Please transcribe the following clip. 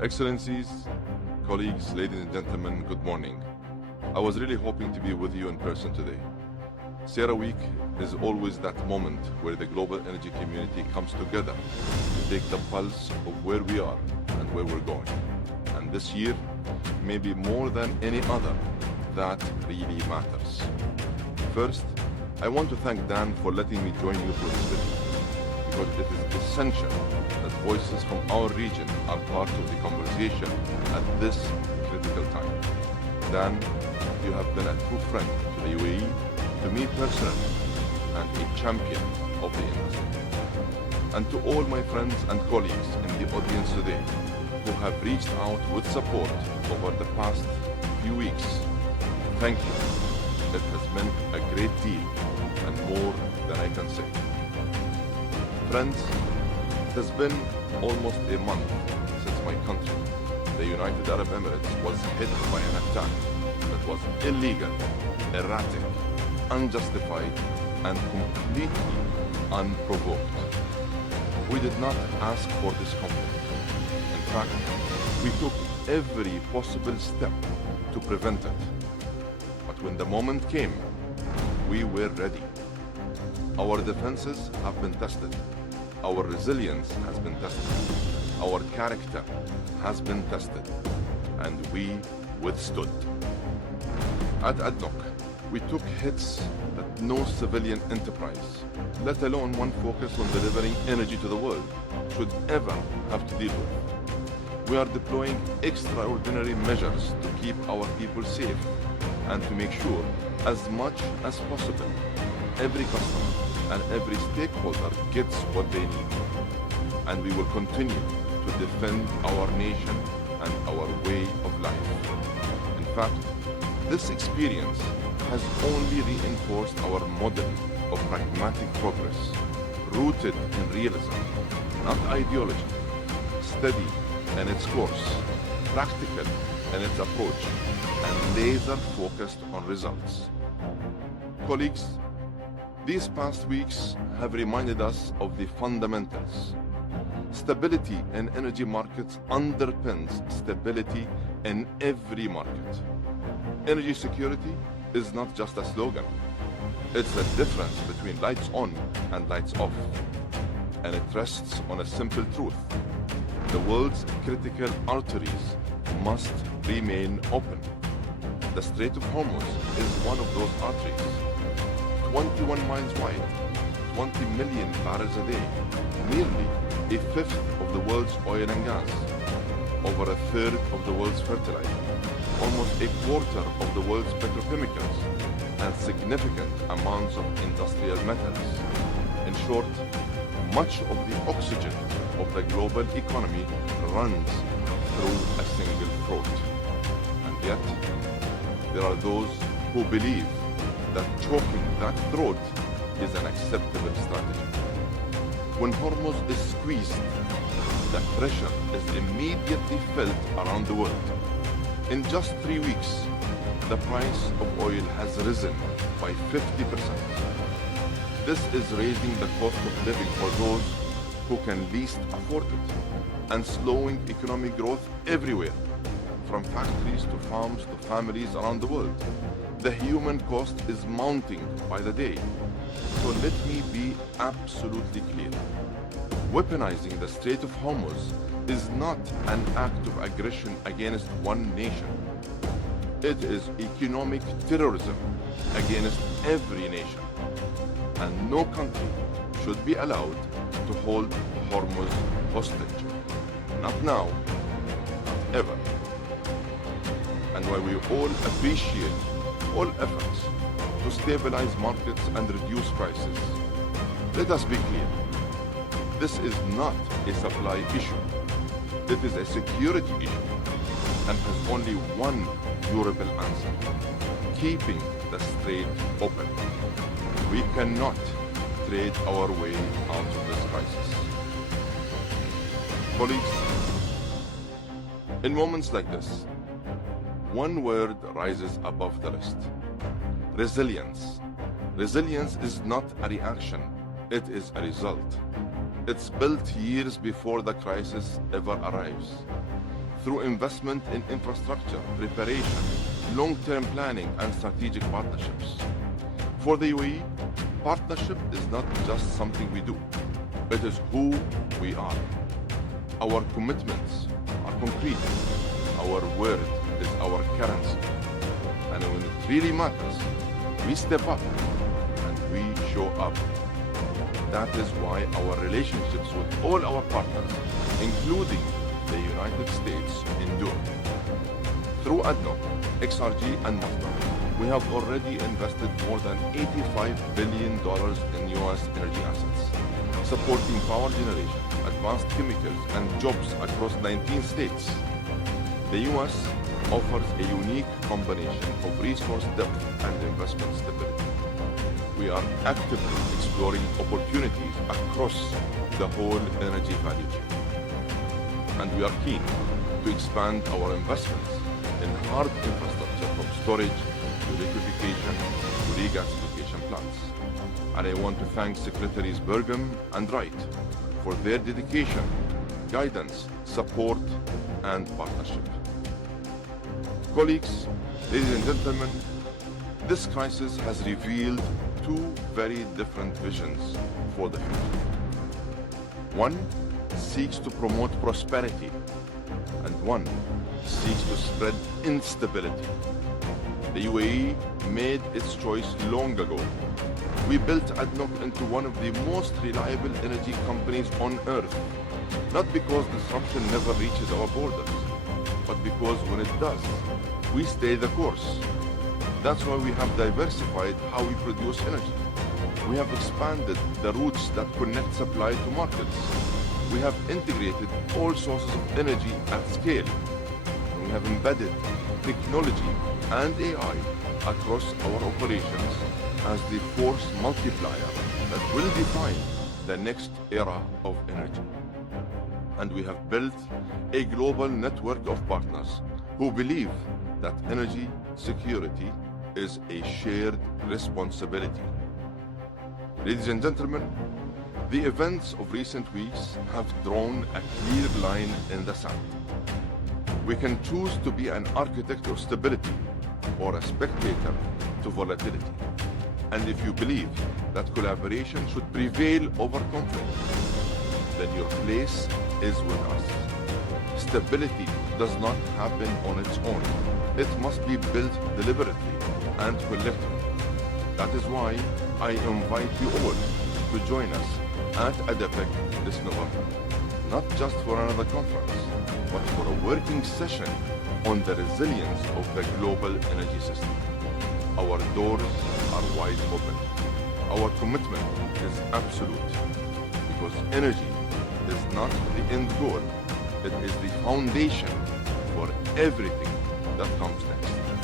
Excellencies, colleagues, ladies and gentlemen, good morning. I was really hoping to be with you in person today. Sierra Week is always that moment where the global energy community comes together to take the pulse of where we are and where we're going. And this year, maybe more than any other, that really matters. First, I want to thank Dan for letting me join you for this video, because it is essential that voices from our region are part of the conversation at this critical time. Dan, you have been a true friend to the UAE, to me personally, and a champion of the industry. And to all my friends and colleagues in the audience today who have reached out with support over the past few weeks, thank you. It has meant a great deal and more than I can say. Friends, it has been almost a month since my country, the United Arab Emirates, was hit by an attack that was illegal, erratic, unjustified, and completely unprovoked. We did not ask for this conflict. In fact, we took every possible step to prevent it. But when the moment came, we were ready. Our defenses have been tested. Our resilience has been tested. Our character has been tested. And we withstood. At ADNOC, we took hits that no civilian enterprise, let alone one focused on delivering energy to the world, should ever have to deal with. We are deploying extraordinary measures to keep our people safe and to make sure, as much as possible, every customer and every stakeholder gets what they need. And we will continue to defend our nation and our way of life. In fact, this experience has only reinforced our model of pragmatic progress, rooted in realism, not ideology, steady in its course, practical in its approach, and laser-focused on results. Colleagues, these past weeks have reminded us of the fundamentals. Stability in energy markets underpins stability in every market. Energy security is not just a slogan. It's the difference between lights on and lights off. And it rests on a simple truth. The world's critical arteries must remain open. The Strait of Hormuz is one of those arteries. 21 miles wide, 20 million barrels a day, nearly a fifth of the world's oil and gas, over a third of the world's fertilizer, almost a quarter of the world's petrochemicals, and significant amounts of industrial metals. In short, much of the oxygen of the global economy runs through a single throat. And yet, there are those who believe that choking that throat is an acceptable strategy. When Hormuz is squeezed, the pressure is immediately felt around the world. In just 3 weeks, the price of oil has risen by 50%. This is raising the cost of living for those who can least afford it, and slowing economic growth everywhere, from factories to farms to families around the world. The human cost is mounting by the day. So let me be absolutely clear. Weaponizing the Strait of Hormuz is not an act of aggression against one nation. It is economic terrorism against every nation. And no country should be allowed to hold Hormuz hostage. Not now, not ever. And while we all appreciate all efforts to stabilize markets and reduce prices, let us be clear. This is not a supply issue. It is a security issue and has only one durable answer: keeping the strait open. We cannot trade our way out of this crisis. Colleagues, in moments like this, one word rises above the rest: resilience. Resilience is not a reaction, it is a result. It's built years before the crisis ever arrives. through investment in infrastructure, preparation, long-term planning, and strategic partnerships. For the UAE, partnership is not just something we do. It is who we are. Our commitments are concrete. Our word is our currency. And when it really matters, we step up and we show up. That is why our relationships with all our partners, including the United States, endure. Through ADNOC, XRG, and Masdar, we have already invested more than $85 billion in U.S. energy assets, supporting power generation, advanced chemicals, and jobs across 19 states. The U.S. offers a unique combination of resource depth and investment stability. We are actively exploring opportunities across the whole energy value chain. And we are keen to expand our investments in hard infrastructure from storage to liquefaction to regasification plants. And I want to thank Secretaries Burgum and Wright for their dedication, guidance, support, and partnership. Colleagues, ladies and gentlemen, this crisis has revealed two very different visions for the future. One seeks to promote prosperity, and one seeks to spread instability. The UAE made its choice long ago. We built ADNOC into one of the most reliable energy companies on earth, not because disruption never reaches our borders, but because when it does, we stay the course. That's why we have diversified how we produce energy. We have expanded the routes that connect supply to markets. We have integrated all sources of energy at scale. And we have embedded technology and AI across our operations as the force multiplier that will define the next era of energy. And we have built a global network of partners who believe that energy security is a shared responsibility. Ladies and gentlemen, the events of recent weeks have drawn a clear line in the sand. We can choose to be an architect of stability or a spectator to volatility. And if you believe that collaboration should prevail over conflict, then your place is with us. Stability does not happen on its own. It must be built deliberately and collectively. That is why I invite you all to join us at ADAPEC this November, not just for another conference, but for a working session on the resilience of the global energy system. Our doors are wide open. Our commitment is absolute, because energy is not the end goal. It is the foundation for everything that comes next.